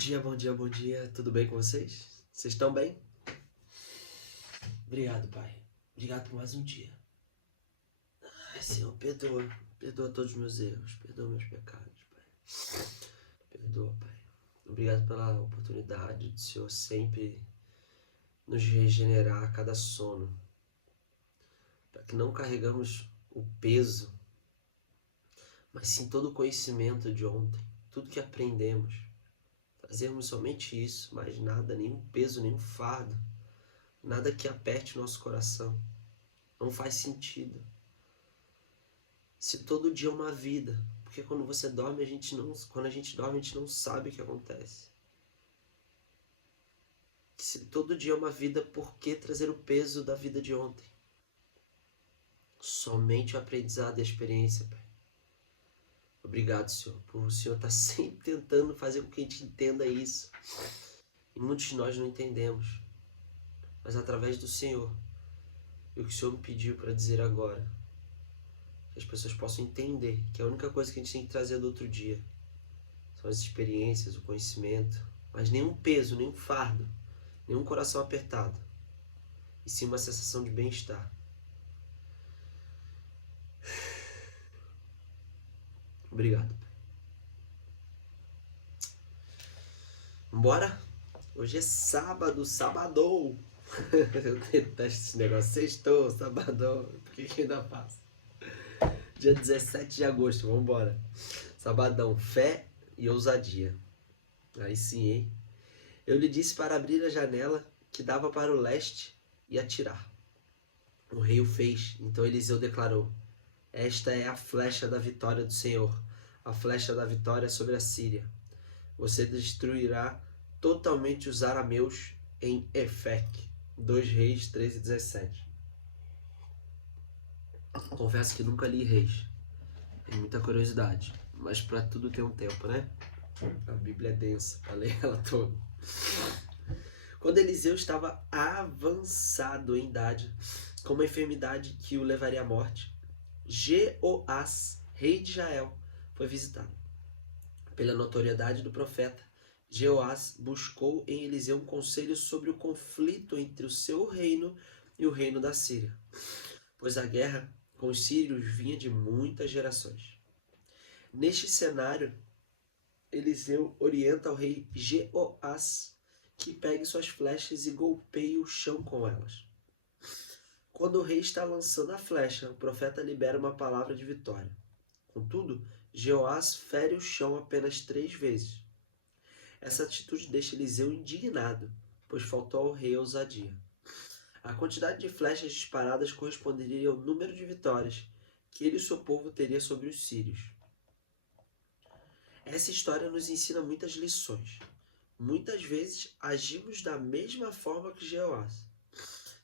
dia, bom dia, bom dia. Tudo bem com vocês? Vocês estão bem? Obrigado, Pai. Obrigado por mais um dia. Ai, Senhor, perdoa. Perdoa todos os meus erros. Perdoa meus pecados, Pai. Perdoa, Pai. Obrigado pela oportunidade do Senhor sempre nos regenerar a cada sono. Para que não carregamos o peso, mas sim todo o conhecimento de ontem. Tudo que aprendemos. Trazermos somente isso, mais nada, nenhum peso, nenhum fardo. Nada que aperte o nosso coração. Não faz sentido. Se todo dia é uma vida, porque quando você dorme, quando a gente dorme, a gente não sabe o que acontece. Se todo dia é uma vida, por que trazer o peso da vida de ontem? Somente o aprendizado e a experiência, Pai. Obrigado, Senhor, por o Senhor estar sempre tentando fazer com que a gente entenda isso. E muitos de nós não entendemos. Mas através do Senhor, e o que o Senhor me pediu para dizer agora, que as pessoas possam entender que a única coisa que a gente tem que trazer do outro dia são as experiências, o conhecimento, mas nenhum peso, nenhum fardo, nenhum coração apertado, e sim uma sensação de bem-estar. Obrigado, Pai. Bora? Hoje é sábado, sabadão. Eu detesto esse negócio. Sextou, sabadão. Por que ainda faço? Dia 17 de agosto, vambora. Sabadão, fé e ousadia. Aí sim, hein? Eu lhe disse para abrir a janela que dava para o leste e atirar. O rei o fez, então Eliseu declarou: esta é a flecha da vitória do Senhor, a flecha da vitória sobre a Síria. Você destruirá totalmente os arameus em Efec. 2 Reis 13:17. Confesso que nunca li Reis. Tenho muita curiosidade, mas para tudo tem um tempo, né? A Bíblia é densa, para ler ela toda. Quando Eliseu estava avançado em idade, com uma enfermidade que o levaria à morte, Jeoás, rei de Israel, foi visitado. Pela notoriedade do profeta, Jeoás buscou em Eliseu um conselho sobre o conflito entre o seu reino e o reino da Síria, pois a guerra com os sírios vinha de muitas gerações. Neste cenário, Eliseu orienta o rei Jeoás que pegue suas flechas e golpeie o chão com elas. Quando o rei está lançando a flecha, o profeta libera uma palavra de vitória. Contudo, Jeoás fere o chão apenas 3 vezes. Essa atitude deixa Eliseu indignado, pois faltou ao rei ousadia. A quantidade de flechas disparadas corresponderia ao número de vitórias que ele e seu povo teria sobre os sírios. Essa história nos ensina muitas lições. Muitas vezes agimos da mesma forma que Jeoás.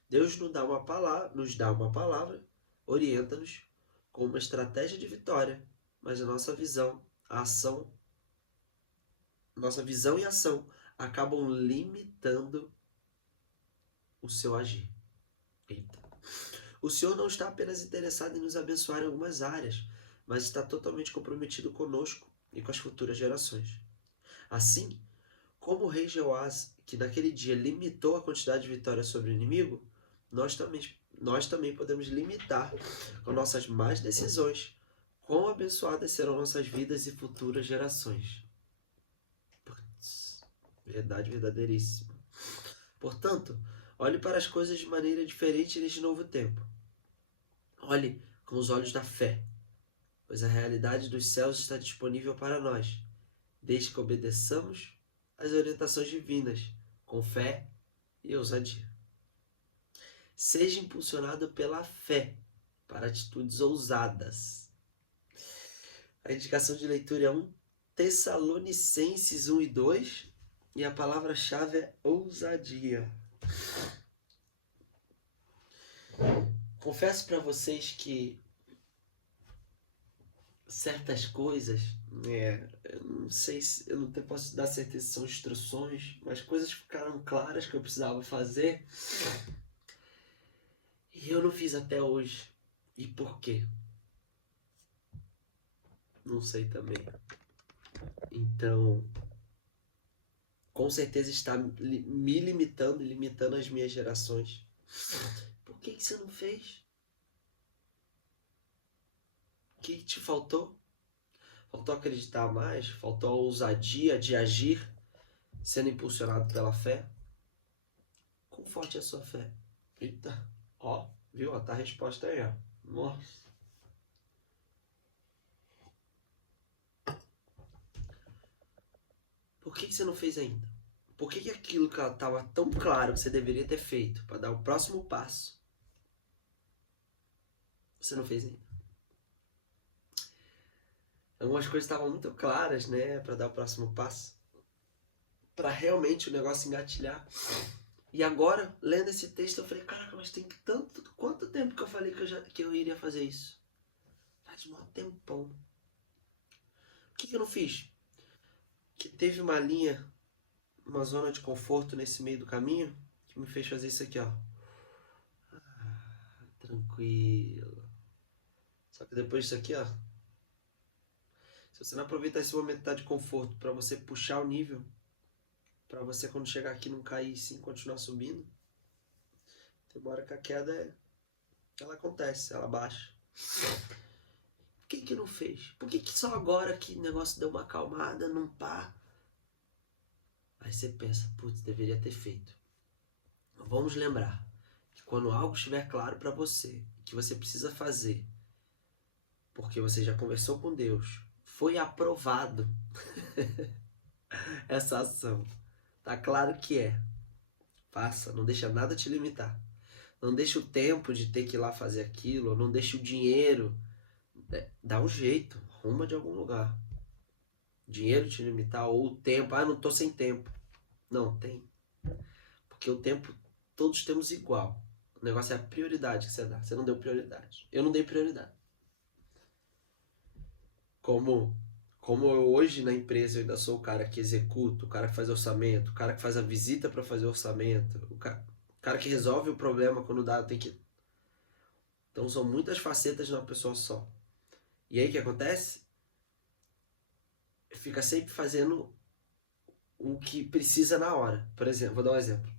Deus nos dá uma palavra, orienta-nos com uma estratégia de vitória, mas a nossa visão e ação acabam limitando o seu agir. Eita. O Senhor não está apenas interessado em nos abençoar em algumas áreas, mas está totalmente comprometido conosco e com as futuras gerações. Assim, como o rei Jeoás, que naquele dia limitou a quantidade de vitórias sobre o inimigo, nós também podemos limitar com nossas más decisões quão abençoadas serão nossas vidas e futuras gerações. Putz, verdade verdadeiríssima. Portanto, olhe para as coisas de maneira diferente neste novo tempo. Olhe com os olhos da fé, pois a realidade dos céus está disponível para nós, desde que obedeçamos às orientações divinas, com fé e ousadia. Seja impulsionado pela fé para atitudes ousadas. A indicação de leitura é 1 Tessalonicenses 1 e 2 e a palavra-chave é ousadia. Confesso para vocês que certas coisas, eu não sei se eu não posso dar certeza se são instruções, mas coisas ficaram claras que eu precisava fazer e eu não fiz até hoje. E por quê? Não sei também. Então, com certeza está me limitando e limitando as minhas gerações. Por que você não fez? O que te faltou? Faltou acreditar mais? Faltou a ousadia de agir, sendo impulsionado pela fé? Quão forte é a sua fé? Eita, ó, viu? Ó, tá a resposta aí, ó. Nossa. Por que você não fez ainda? Por que aquilo que estava tão claro que você deveria ter feito para dar o próximo passo, você não fez ainda? Algumas coisas estavam muito claras, né, para dar o próximo passo, para realmente o negócio engatilhar. E agora, lendo esse texto, eu falei, caraca, mas tem tanto... Quanto tempo que eu falei que eu iria fazer isso? Faz um tempão. O que eu não fiz? Que teve uma linha, uma zona de conforto nesse meio do caminho, que me fez fazer isso aqui, ó. Tranquilo. Só que depois disso aqui, ó, se você não aproveitar esse momento de conforto para você puxar o nível, para você quando chegar aqui não cair e sim continuar subindo, tem uma hora que a queda ela acontece, ela baixa. Por que não fez? Por que só agora que o negócio deu uma acalmada, não pá? Aí você pensa, putz, deveria ter feito. Vamos lembrar que quando algo estiver claro para você, que você precisa fazer, porque você já conversou com Deus, foi aprovado essa ação. Tá claro que é. Faça, não deixa nada te limitar. Não deixa o tempo de ter que ir lá fazer aquilo, não deixa o dinheiro. Dá um jeito, arruma de algum lugar. Dinheiro te limitar ou o tempo. Ah, não tô sem tempo. Não, tem. Porque o tempo todos temos igual. O negócio é a prioridade que você dá. Você não deu prioridade. Eu não dei prioridade. Como eu hoje na empresa eu ainda sou o cara que executa, o cara que faz orçamento, o cara que faz a visita para fazer orçamento, o cara que resolve o problema quando dá, tem que... Então são muitas facetas numa pessoa só. E aí o que acontece? Fica sempre fazendo o que precisa na hora. Por exemplo, vou dar um exemplo.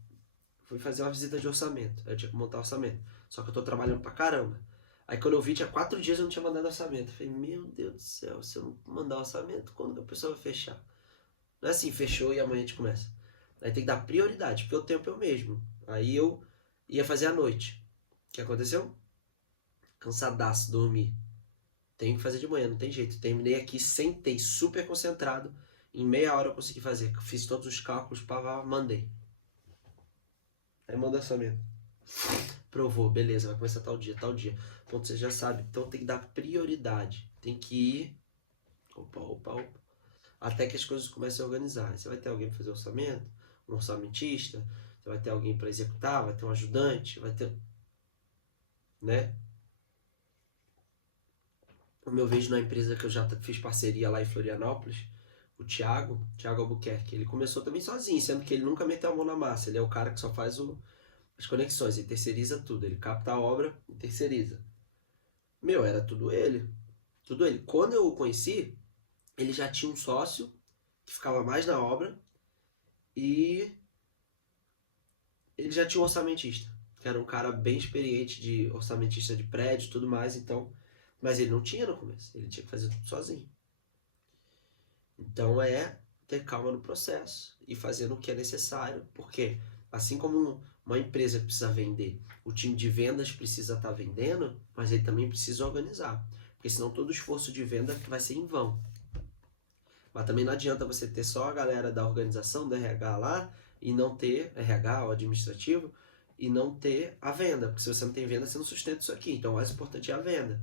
Fui fazer uma visita de orçamento. Aí eu tinha que montar orçamento. Só que eu tô trabalhando pra caramba. Aí quando eu vi, tinha 4 dias eu não tinha mandado orçamento. Eu falei, meu Deus do céu, se eu não mandar orçamento, quando que a pessoa vai fechar? Não é assim, fechou e amanhã a gente começa. Aí tem que dar prioridade, porque o tempo é o mesmo. Aí eu ia fazer à noite. O que aconteceu? Cansadaço, dormi. Tenho que fazer de manhã, não tem jeito. Terminei aqui, sentei super concentrado. Em meia hora eu consegui fazer. Fiz todos os cálculos, mandei. Aí manda orçamento. Provou, beleza, vai começar tal dia, tal dia. Ponto, você já sabe. Então tem que dar prioridade. Tem que ir. Opa. Até que as coisas comecem a organizar. Você vai ter alguém para fazer orçamento, um orçamentista, você vai ter alguém para executar, vai ter um ajudante, vai ter. Né? Como eu vejo na empresa que eu já fiz parceria lá em Florianópolis, o Thiago Albuquerque, ele começou também sozinho, sendo que ele nunca meteu a mão na massa. Ele é o cara que só faz as conexões, ele terceiriza tudo. Ele capta a obra e terceiriza. Meu, era tudo ele. Tudo ele. Quando eu o conheci, ele já tinha um sócio que ficava mais na obra e ele já tinha um orçamentista, que era um cara bem experiente de orçamentista de prédio e tudo mais, então... Mas ele não tinha no começo, ele tinha que fazer tudo sozinho. Então é ter calma no processo e fazendo o que é necessário, porque assim como uma empresa precisa vender, o time de vendas precisa estar vendendo, mas ele também precisa organizar, porque senão todo o esforço de venda vai ser em vão. Mas também não adianta você ter só a galera da organização, do RH lá, e não ter RH ou administrativo, e não ter a venda, porque se você não tem venda, você não sustenta isso aqui. Então o mais importante é a venda.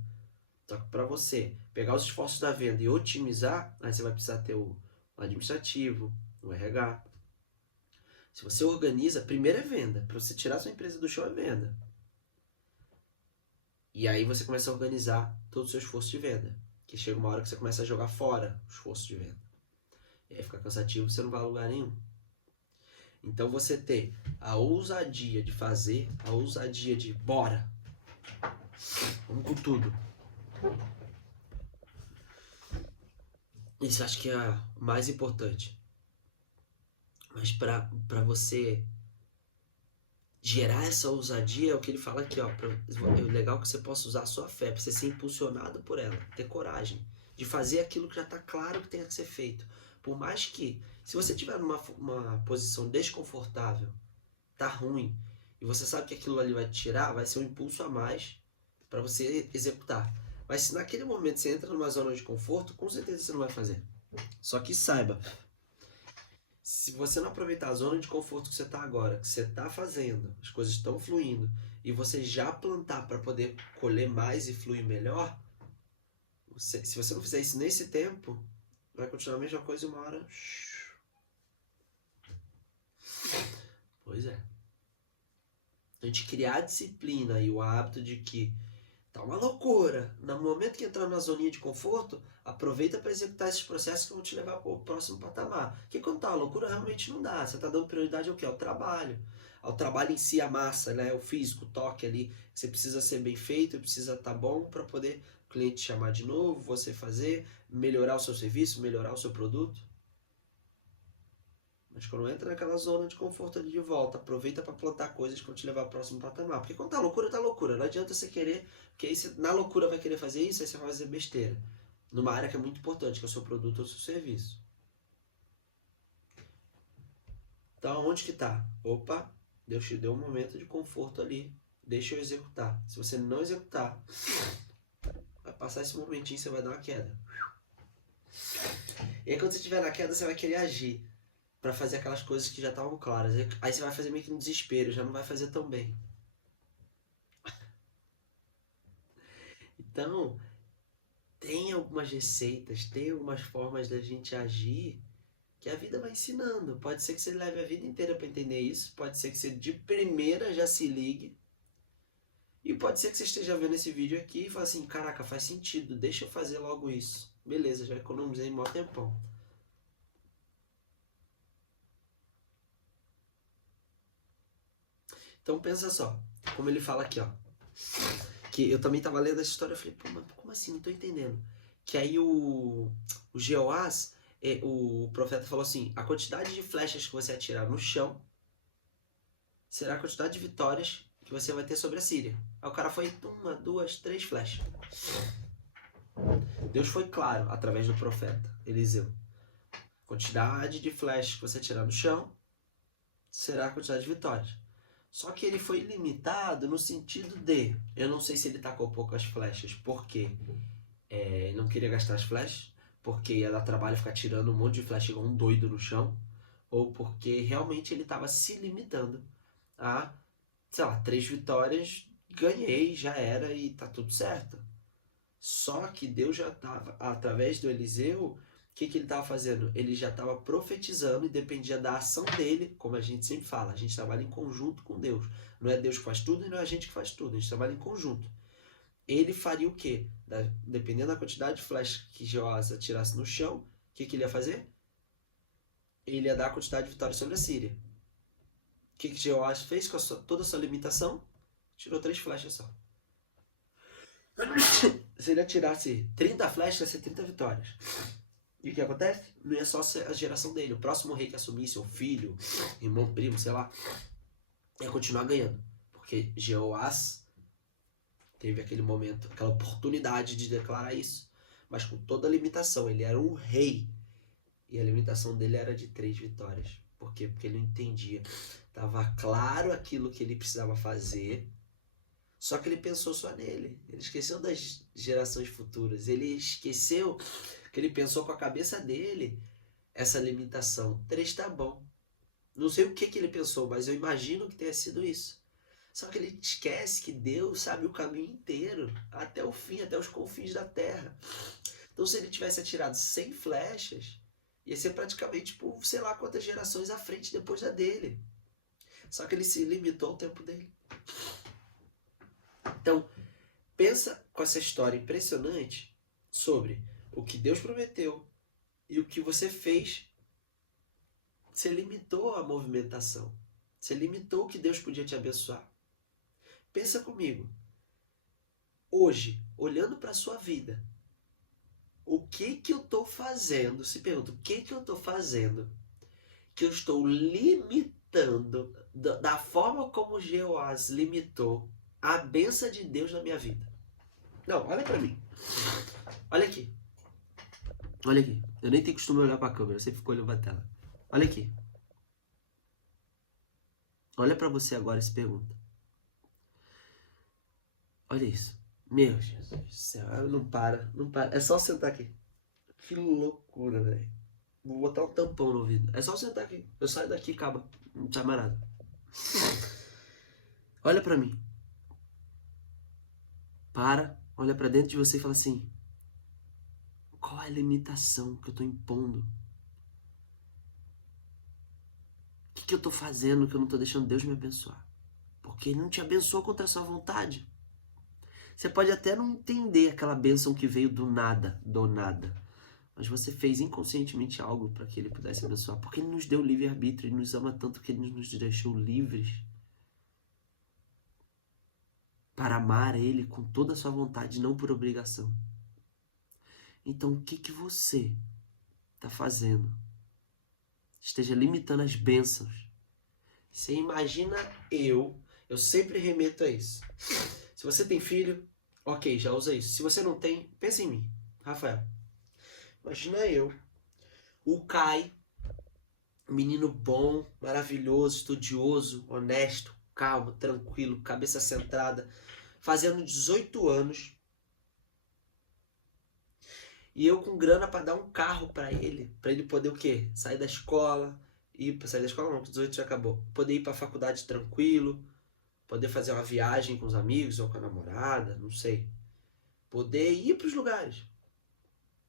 Só que para você pegar os esforços da venda e otimizar, aí você vai precisar ter o administrativo, o RH. Se você organiza, primeiro é venda. Para você tirar sua empresa do chão é venda. E aí você começa a organizar todo o seu esforço de venda. Que chega uma hora que você começa a jogar fora o esforço de venda. E aí fica cansativo, você não vai a lugar nenhum. Então você ter a ousadia de fazer, a ousadia de bora, vamos com tudo. Isso acho que é o mais importante. Mas para você gerar essa ousadia é o que ele fala aqui, ó. É legal que você possa usar a sua fé, para você ser impulsionado por ela, ter coragem de fazer aquilo que já está claro que tem que ser feito. Por mais que, se você tiver numa uma posição desconfortável, tá ruim, e você sabe que aquilo ali vai te tirar, vai ser um impulso a mais para você executar. Mas se naquele momento você entra numa zona de conforto, com certeza você não vai fazer. Só que saiba, se você não aproveitar a zona de conforto que você está agora, que você está fazendo, as coisas estão fluindo, e você já plantar para poder colher mais e fluir melhor, se você não fizer isso nesse tempo, vai continuar a mesma coisa e uma hora. Pois é. A gente criar a disciplina e o hábito de que tá uma loucura. No momento que entrar na zoninha de conforto, aproveita para executar esses processos que vão te levar para o próximo patamar. Porque quando tá uma loucura, realmente não dá. Você tá dando prioridade ao quê? Ao trabalho. Ao trabalho em si, a massa, né? O físico, o toque ali. Você precisa ser bem feito, precisa estar bom para poder o cliente chamar de novo, você fazer, melhorar o seu serviço, melhorar o seu produto. Mas quando entra naquela zona de conforto ali de volta, aproveita para plantar coisas que vão te levar ao próximo patamar. Porque quando tá loucura, tá loucura. Não adianta você querer, porque aí você, na loucura vai querer fazer isso, aí você vai fazer besteira. Numa área que é muito importante, que é o seu produto ou o seu serviço. Então, onde que tá? Opa, Deus te deu um momento de conforto ali. Deixa eu executar. Se você não executar, vai passar esse momentinho e você vai dar uma queda. E aí quando você estiver na queda, você vai querer agir para fazer aquelas coisas que já estavam claras. Aí você vai fazer meio que no desespero, já não vai fazer tão bem. Então, tem algumas receitas, tem algumas formas da gente agir que a vida vai ensinando. Pode ser que você leve a vida inteira para entender isso, pode ser que você de primeira já se ligue, e pode ser que você esteja vendo esse vídeo aqui e fale assim: caraca, faz sentido, deixa eu fazer logo isso. Beleza, já economizei mó tempão. Então pensa só, como ele fala aqui, ó. Que eu também tava lendo essa história, eu falei, pô, mas como assim? Não tô entendendo. Que aí o Jeoás, o profeta falou assim: a quantidade de flechas que você atirar no chão será a quantidade de vitórias que você vai ter sobre a Síria. Aí o cara foi uma, duas, três flechas. Deus foi claro através do profeta Eliseu. Quantidade de flechas que você atirar no chão será a quantidade de vitórias. Só que ele foi limitado no sentido de, eu não sei se ele tacou poucas flechas, porque não queria gastar as flechas, porque ia dar trabalho ficar tirando um monte de flecha igual um doido no chão, ou porque realmente ele estava se limitando a, sei lá, 3 vitórias, ganhei, já era e tá tudo certo. Só que Deus já estava, através do Eliseu, o que, que ele estava fazendo? Ele já estava profetizando e dependia da ação dele, como a gente sempre fala, a gente trabalha em conjunto com Deus. Não é Deus que faz tudo e não é a gente que faz tudo, a gente trabalha em conjunto. Ele faria o quê? Dependendo da quantidade de flechas que Jeoás atirasse no chão, o que, que ele ia fazer? Ele ia dar a quantidade de vitórias sobre a Síria. O que, que Jeoás fez com toda a sua limitação? Tirou 3 flechas só. Se ele atirasse 30 flechas, ia ser 30 vitórias. E o que acontece? Não ia só ser a geração dele. O próximo rei que assumisse, o filho, irmão, primo, sei lá, ia continuar ganhando. Porque Jeoás teve aquele momento, aquela oportunidade de declarar isso, mas com toda a limitação. Ele era um rei e a limitação dele era de 3 vitórias. Por quê? Porque ele não entendia. Tava claro aquilo que ele precisava fazer, só que ele pensou só nele. Ele esqueceu das gerações futuras. Ele esqueceu que ele pensou com a cabeça dele essa limitação. 3 tá bom. Não sei o que, que ele pensou, mas eu imagino que tenha sido isso. Só que ele esquece que Deus sabe o caminho inteiro, até o fim, até os confins da terra. Então, se ele tivesse atirado 100 flechas, ia ser praticamente, tipo, sei lá quantas gerações à frente depois da dele. Só que ele se limitou ao tempo dele. Então, pensa com essa história impressionante sobre o que Deus prometeu e o que você fez. Você limitou a movimentação. Você limitou o que Deus podia te abençoar. Pensa comigo. Hoje, olhando para a sua vida, o que que eu estou fazendo? Se pergunta, o que que eu estou fazendo que eu estou limitando, da forma como Jeoás limitou a bênção de Deus na minha vida. Não, olha pra mim. Olha aqui. Olha aqui. Eu nem tenho costume olhar pra câmera, eu sempre fico olhando pra tela. Olha aqui. Olha pra você agora e se pergunta. Olha isso. Meu Jesus do céu. Não para, não para. É só sentar aqui. Que loucura, velho. Vou botar um tampão no ouvido. É só sentar aqui. Eu saio daqui e acaba. Não sai mais nada. Olha pra mim. Para, olha pra dentro de você e fala assim: qual é a limitação que eu tô impondo? O que eu tô fazendo que eu não tô deixando Deus me abençoar? Porque Ele não te abençoou contra a sua vontade. Você pode até não entender aquela bênção que veio do nada, mas você fez inconscientemente algo para que Ele pudesse abençoar. Porque Ele nos deu livre-arbítrio, Ele nos ama tanto que Ele nos deixou livres para amar Ele com toda a sua vontade, não por obrigação. Então, o que você está fazendo? Esteja limitando as bênçãos. Você imagina eu sempre remeto a isso. Se você tem filho, ok, já usa isso. Se você não tem, pensa em mim, Rafael. Imagina eu, o Kai, menino bom, maravilhoso, estudioso, honesto, calmo, tranquilo, cabeça centrada, fazendo 18 anos. E eu com grana para dar um carro para ele poder o quê? Sair da escola, sair da escola não, com 18 já acabou. Poder ir para a faculdade tranquilo, poder fazer uma viagem com os amigos ou com a namorada, não sei. Poder ir para os lugares.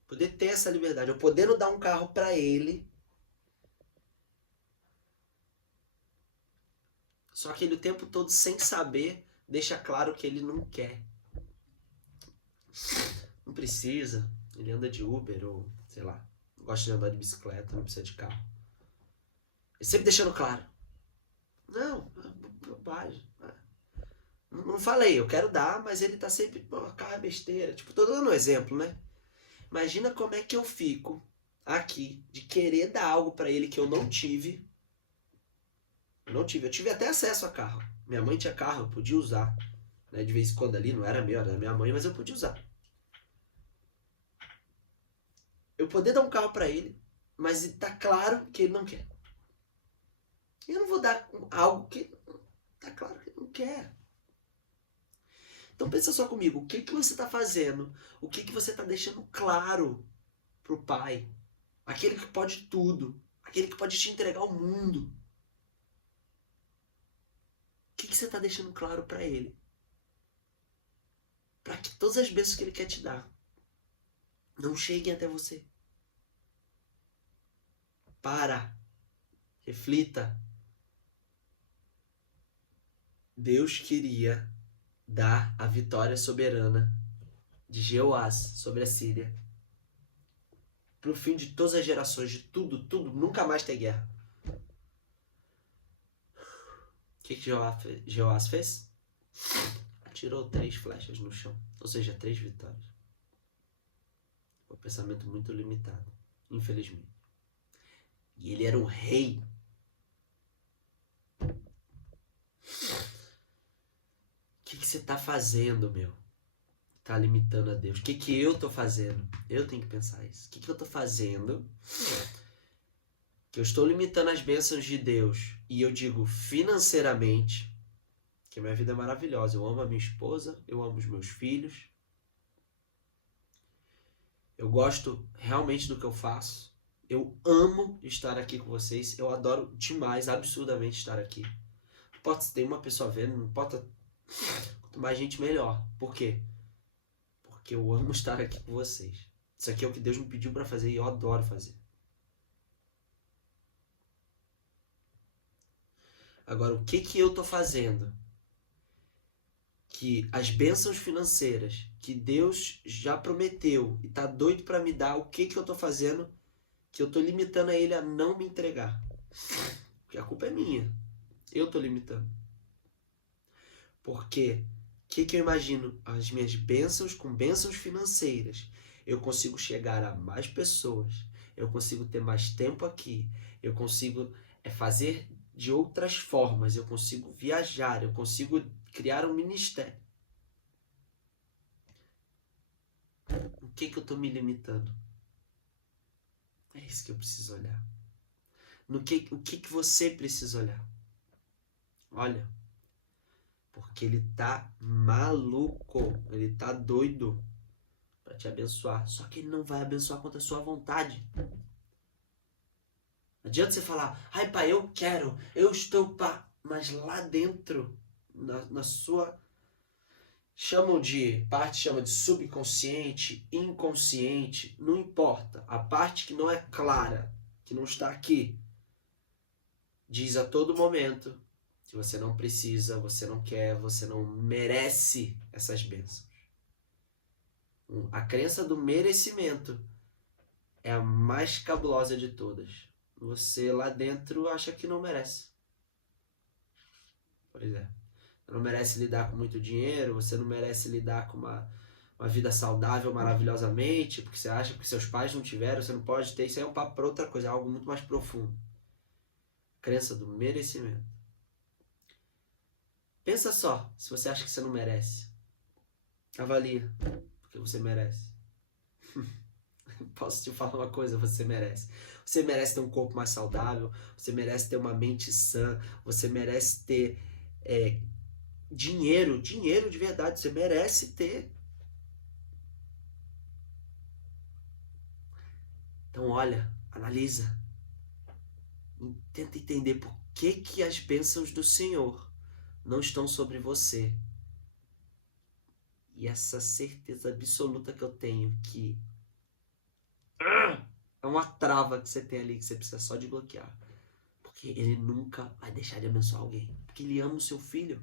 Poder ter essa liberdade. Eu podendo dar um carro para ele. Só que ele o tempo todo, sem saber, deixa claro que ele não quer. Não precisa. Ele anda de Uber ou, sei lá, gosta de andar de bicicleta, não precisa de carro. Ele sempre deixando claro. Não, bobagem. Não falei, eu quero dar, mas ele tá sempre, carro é besteira. Tipo, tô dando um exemplo, né? Imagina como é que eu fico aqui de querer dar algo pra ele que eu não tive. Eu tive até acesso a carro. Minha mãe tinha carro, eu podia usar. Né? De vez em quando ali, não era meu, era da minha mãe, mas eu podia usar. Eu poder dar um carro pra ele, mas tá claro que ele não quer. Eu não vou dar algo que tá claro que ele não quer. Então pensa só comigo, o que você está fazendo? O que você está deixando claro pro Pai? Aquele que pode tudo, aquele que pode te entregar o mundo. O que você está deixando claro para Ele? Para que todas as bênçãos que Ele quer te dar não cheguem até você. Para, reflita. Deus queria dar a vitória soberana de Jeoás sobre a Síria pro fim de todas as gerações, de tudo, nunca mais ter guerra. O que Jeoás fez? Atirou 3 flechas no chão, ou seja, 3 vitórias. Um pensamento muito limitado, infelizmente. E ele era um rei. O que você tá fazendo, meu? Tá limitando a Deus. O que eu tô fazendo? Eu tenho que pensar isso. O que eu tô fazendo? Que eu estou limitando as bênçãos de Deus. E eu digo financeiramente, que a minha vida é maravilhosa. Eu amo a minha esposa, eu amo os meus filhos. Eu gosto realmente do que eu faço. Eu amo estar aqui com vocês. Eu adoro demais, absurdamente estar aqui. Não importa se tem uma pessoa vendo, não importa. Quanto mais gente, melhor. Por quê? Porque eu amo estar aqui com vocês. Isso aqui é o que Deus me pediu para fazer e eu adoro fazer. Agora, o que eu tô fazendo? Que as bênçãos financeiras que Deus já prometeu e tá doido para me dar, o que eu tô fazendo que eu tô limitando a Ele a não me entregar? Porque a culpa é minha. Eu tô limitando. Porque o que eu imagino? As minhas bênçãos com bênçãos financeiras. Eu consigo chegar a mais pessoas. Eu consigo ter mais tempo aqui. Eu consigo é fazer de outras formas. Eu consigo viajar, eu consigo criar um ministério. O que eu estou me limitando? É isso que eu preciso olhar. O que você precisa olhar? Olha, porque ele tá maluco, ele tá doido para te abençoar. Só que ele não vai abençoar contra a sua vontade. Não adianta você falar, ai pai, eu quero, eu estou pá. Mas lá dentro, na sua... parte chama de subconsciente, inconsciente, não importa. A parte que não é clara, que não está aqui, diz a todo momento que você não precisa, você não quer, você não merece essas bênçãos. A crença do merecimento é a mais cabulosa de todas. Você lá dentro acha que não merece. Pois é. Você não merece lidar com muito dinheiro, você não merece lidar com uma vida saudável maravilhosamente, porque você acha que seus pais não tiveram, você não pode ter. Isso aí é um papo para outra coisa, é algo muito mais profundo. Crença do merecimento. Pensa só, se você acha que você não merece. Avalia, porque você merece. Posso te falar uma coisa, você merece. Você merece ter um corpo mais saudável, você merece ter uma mente sã, você merece ter dinheiro de verdade, você merece ter. Então olha, analisa, tenta entender por que as bênçãos do Senhor não estão sobre você. E essa certeza absoluta que eu tenho que é uma trava que você tem ali que você precisa só de bloquear. Porque ele nunca vai deixar de abençoar alguém. Porque ele ama o seu filho.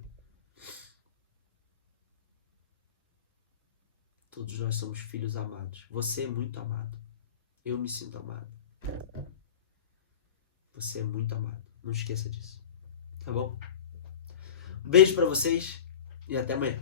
Todos nós somos filhos amados. Você é muito amado. Eu me sinto amado. Você é muito amado. Não esqueça disso. Tá bom? Um beijo pra vocês e até amanhã.